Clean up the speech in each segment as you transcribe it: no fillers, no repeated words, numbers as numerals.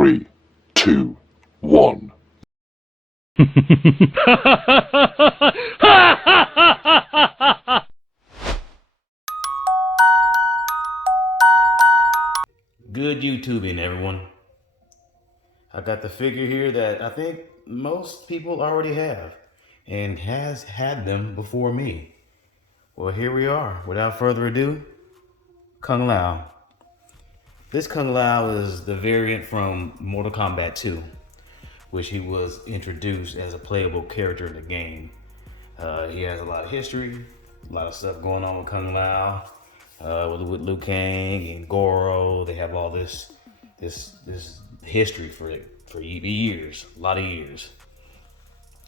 3, 2, 1. Good YouTubing, everyone. I got the figure here that I think most people already have and has had them before me. Well, here we are. Without further ado, Kung Lao. This Kung Lao is the variant from Mortal Kombat 2, which he was introduced as a playable character in the game. He has a lot of history, a lot of stuff going on with Kung Lao, with Liu Kang and Goro. They have all this history for years, a lot of years.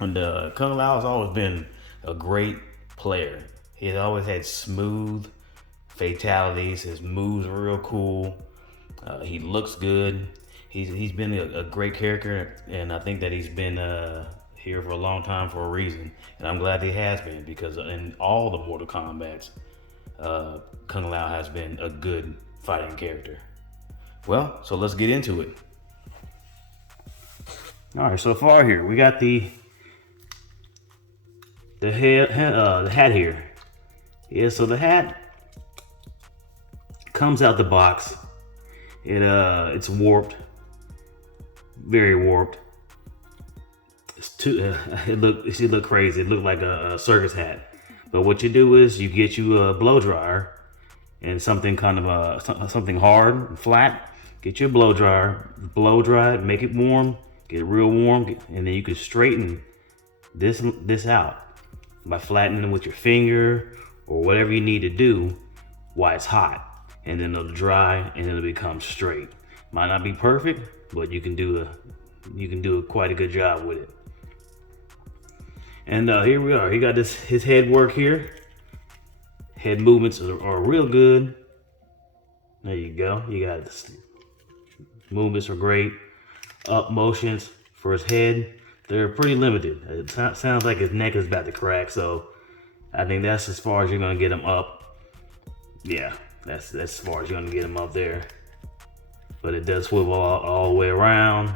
And Kung Lao has always been a great player. He has always had smooth fatalities. His moves are real cool. He looks good. He's been a great character, and I think that he's been here for a long time for a reason. And I'm glad he has been, because in all the Mortal Kombats, Kung Lao has been a good fighting character. Well, so let's get into it. All right, so far here we got the hat here. Yeah, so the hat comes out the box. It's warped, very warped. It's too. It look crazy. It looked like a circus hat. But what you do is you get you a blow dryer and something kind of something hard and flat. Get your blow dryer, blow dry it, make it warm, get it real warm, and then you can straighten this out by flattening it with your finger or whatever you need to do while it's hot. And then it'll dry and it'll become straight. Might not be perfect, but you can do quite a good job with it. And here we are. He got his head work here. Head movements are real good. There you go. You got this. Movements are great. Up motions for his head, they're pretty limited. It sounds like his neck is about to crack, so I think that's as far as you're gonna get him up. Yeah, that's as far as you're gonna get him up there. But it does swivel all the way around.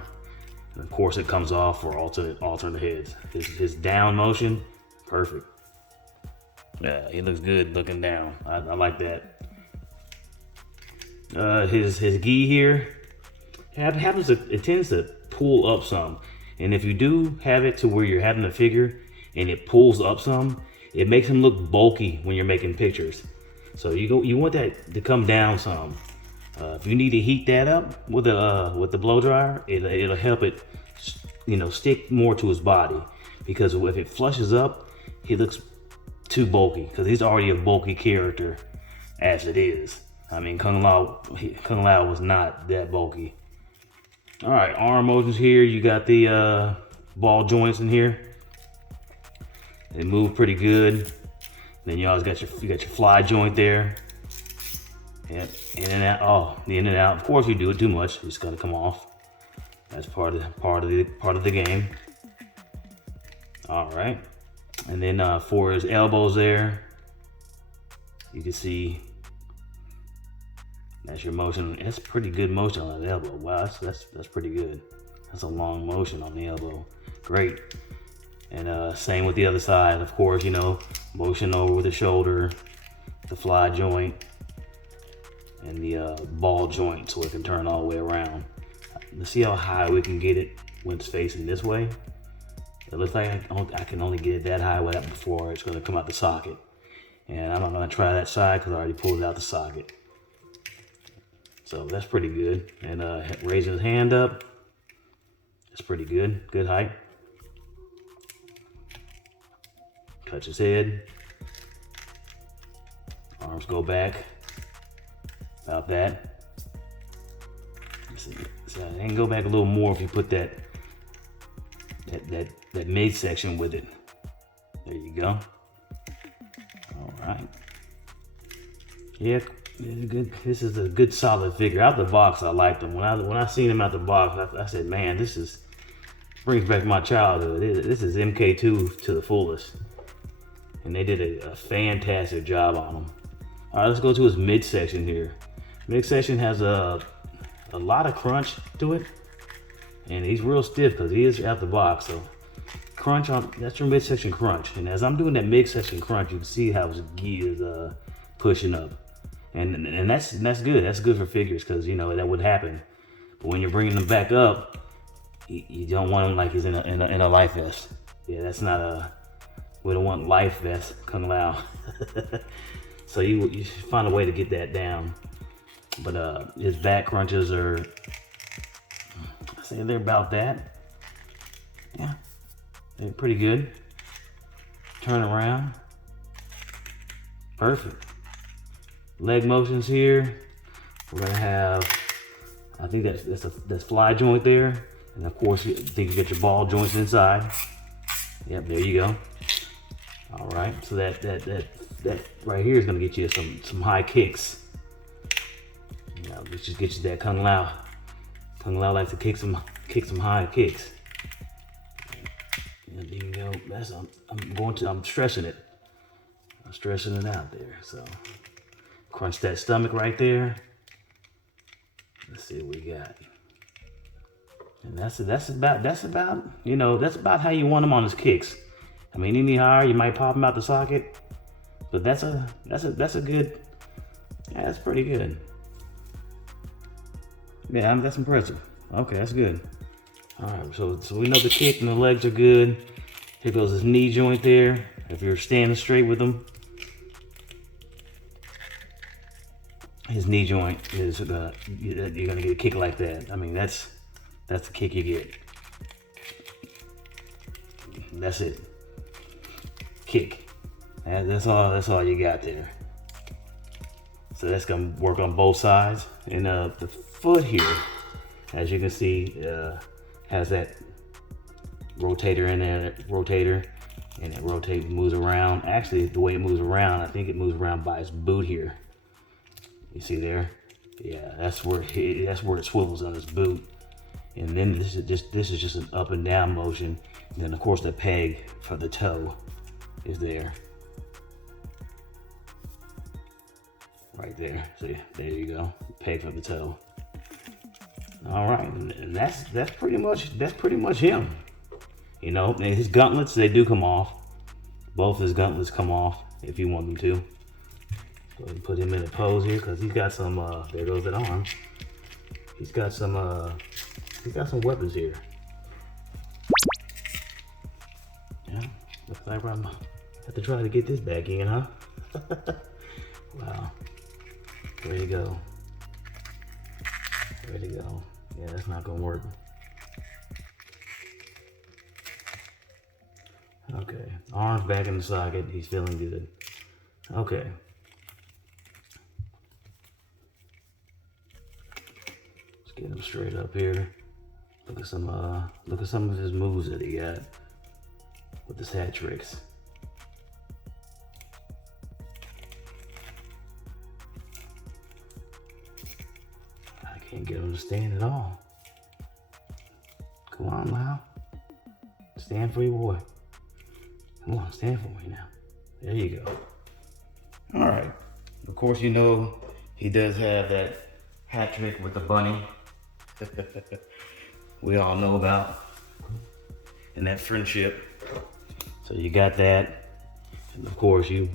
And of course it comes off for alternate heads. His down motion, perfect. Yeah, he looks good looking down. I like that. His gi here it tends to pull up some. And if you do have it to where you're having a figure and it pulls up some, it makes him look bulky when you're making pictures. So you want that to come down some. If you need to heat that up with the blow dryer, it'll help it, stick more to his body. Because if it flushes up, he looks too bulky, because he's already a bulky character as it is. I mean, Kung Lao was not that bulky. All right, arm motions here. You got the ball joints in here. They move pretty good. Then you always got your fly joint there. Yep, in and out. Oh, the in and out. Of course, you do it too much, it's gonna come off. That's part of the game. All right, and then for his elbows there, you can see that's your motion. That's pretty good motion on that elbow. Wow, that's pretty good. That's a long motion on the elbow. Great. And same with the other side. Of course, motion over with the shoulder, the fly joint, and the ball joint, so it can turn all the way around. Let's see how high we can get it when it's facing this way. It looks like I can only get it that high before it's going to come out the socket. And I'm not going to try that side because I already pulled it out the socket. So that's pretty good. And raising his hand up, that's pretty good. Good height. Touch his head. Arms go back. About that. Let's see. So I can go back a little more if you put that midsection with it. There you go. All right. Yeah, good. This is a good solid figure. Out the box, I liked him. When I seen him out the box, I said, man, this brings back my childhood. This is MK2 to the fullest. And they did a fantastic job on him. All right, let's go to his midsection here. Midsection has a lot of crunch to it. and he's real stiff because he is out the box. So crunch on, that's your midsection crunch. And as I'm doing that midsection crunch, you can see how his gi is pushing up, and that's good. That's good for figures because you know that would happen. But when you're bringing them back up, you don't want him like he's in a life vest. Yeah, that's not a, we don't want life vest Kung Lao. So you should find a way to get that down. But his back crunches are, I say they're about that. Yeah, they're pretty good. Turn around. Perfect. Leg motions here. We're gonna have, I think that's fly joint there. And of course, you think you get your ball joints inside. Yep, there you go. All right, so that right here is gonna get you some high kicks. You know, just get you that Kung Lao. Kung Lao likes to kick some high kicks. And there you go. That's I'm stressing it. I'm stressing it out there. So crunch that stomach right there. Let's see what we got. And that's about, you know, that's about how you want him on his kicks. I mean, any higher, you might pop him out the socket, but that's a good, yeah, that's pretty good. Yeah, that's impressive. Okay, that's good. All right, so we know the kick and the legs are good. Here goes his knee joint there. If you're standing straight with him, his knee joint is you're gonna get a kick like that. I mean, that's the kick you get. That's it. Kick. That's all you got there. So that's gonna work on both sides. And the foot here, as you can see, has that rotator in there, and it rotates, moves around. Actually, the way it moves around, I think it moves around by its boot here. You see there? Yeah, that's where it swivels on its boot. And then this is just an up and down motion. And then of course the peg for the toe is there. Right there. So there you go. Peg for the toe. All right, and that's pretty much him. You know, and his gauntlets, they do come off. Both his gauntlets come off if you want them to. Go ahead and put him in a pose here because he's got some. There goes that arm. He's got some weapons here. Yeah, looks like I'm have to try to get this back in, huh? Wow. Ready to go. Ready to go. Yeah, that's not gonna work. Okay, arms back in the socket. He's feeling good. Okay. Let's get him straight up here. Look at some of his moves that he got with his hat tricks. I can't get him to stand at all. Come on, Lau. Stand for your boy. Come on, stand for me now. There you go. All right. Of course, you know he does have that hat trick with the bunny. We all know about. And that friendship. So you got that. And of course, you.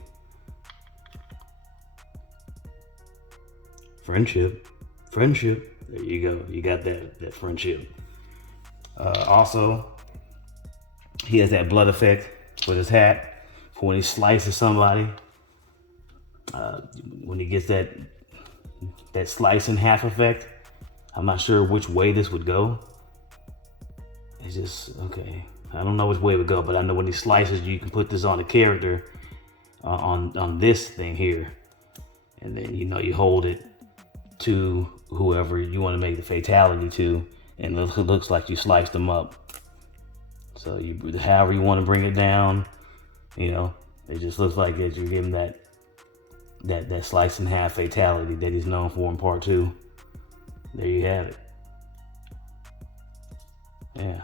Friendship. There you go. You got that friendship. Also, he has that blood effect with his hat for when he slices somebody. When he gets that slice in half effect, I'm not sure which way this would go. It's just, okay. I don't know which way it would go, but I know when he slices, you can put this on a character on this thing here. And then, you know, you hold it to whoever you want to make the fatality to, and it looks like you sliced them up. So however you want to bring it down, you know, it just looks like you give him that slice in half fatality that he's known for in part 2. There you have it. Yeah.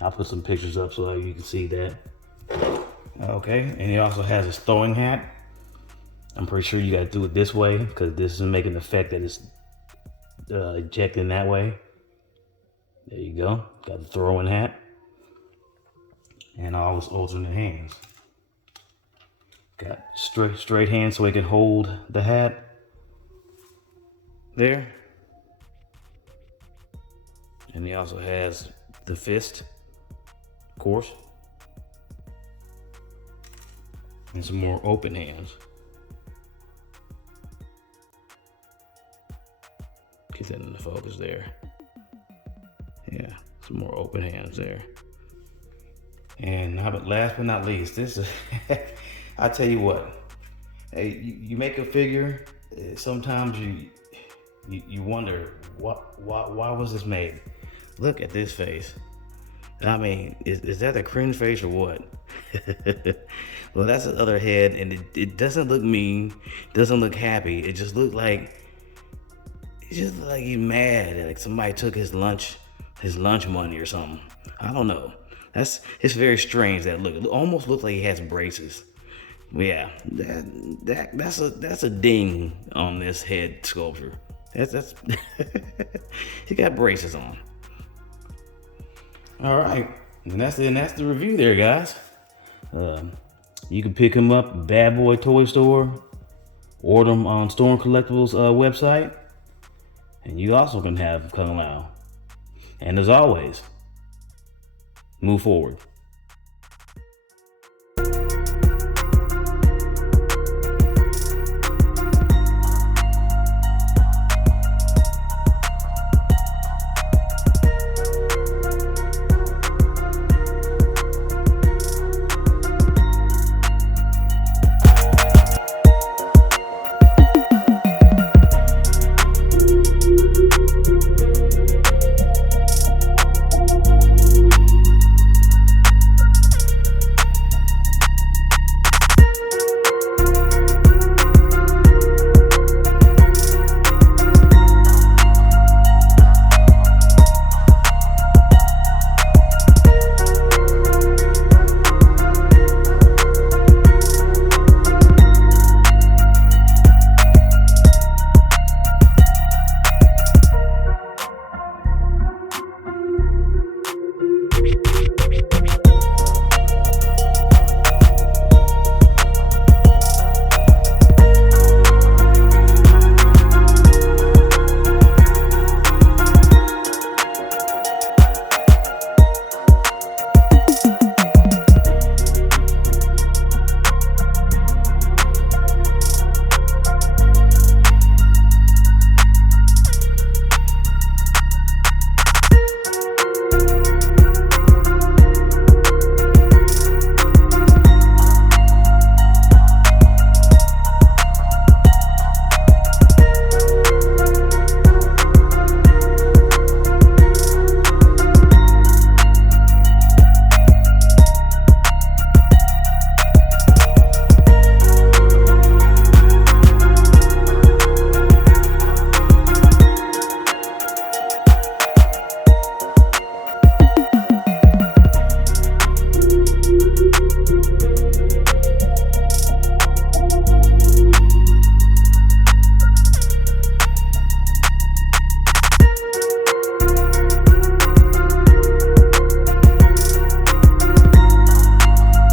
I'll put some pictures up so you can see that. Okay, and he also has his throwing hat. I'm pretty sure you gotta do it this way because this is making the effect that it's ejecting that way. There you go. Got the throwing hat. And all his alternate hands. Got straight hands so he can hold the hat. There. And he also has the fist, of course. And some more open hands. Get that in the focus there. Yeah, some more open hands there. And last but not least, this is, I tell you what, hey, you make a figure, sometimes you wonder, why was this made? Look at this face. I mean, is that a cringe face or what? Well, that's the other head, and it doesn't look mean, doesn't look happy. It just looked like, he's mad, like somebody took his lunch money or something. I don't know. It's very strange, that look. It almost looks like he has braces. Yeah, that's a ding on this head sculpture. That's he got braces on. All right, and that's the review there, guys. You can pick him up at Bad Boy Toy Store, order them on Storm Collectibles website, and you also can have Kung Lao. And as always, move forward.